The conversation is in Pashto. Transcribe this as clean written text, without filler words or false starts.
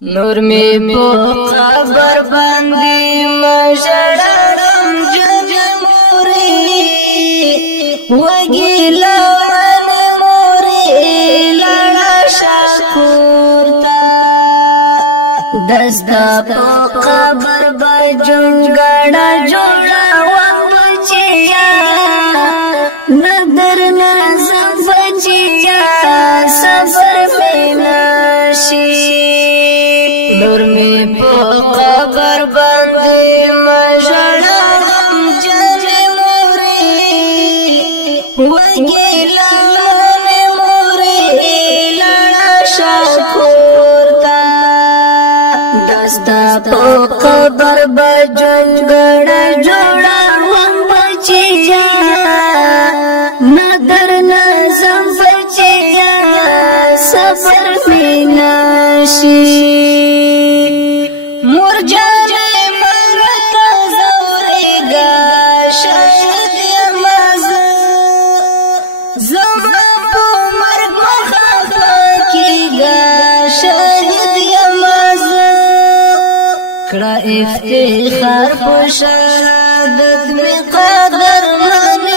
نور می په قبر باندې مشړم جمهوری وګیلا دستا په قبر بجنګړه جوړه وچیا نظر نظم بچیا صبر بنشي نور می په قبر باندې مشړم جمهوری وګیلا موري لړا شکور دستا په قبر بجنګړه جوړه وچیا نظر نظم بچیا صبر بنشي مرجانه مرتا زورګا شهد یمازه زما په مرګ مخه کیګا شهد یمازه کړه افتخار په شهادت می قدر من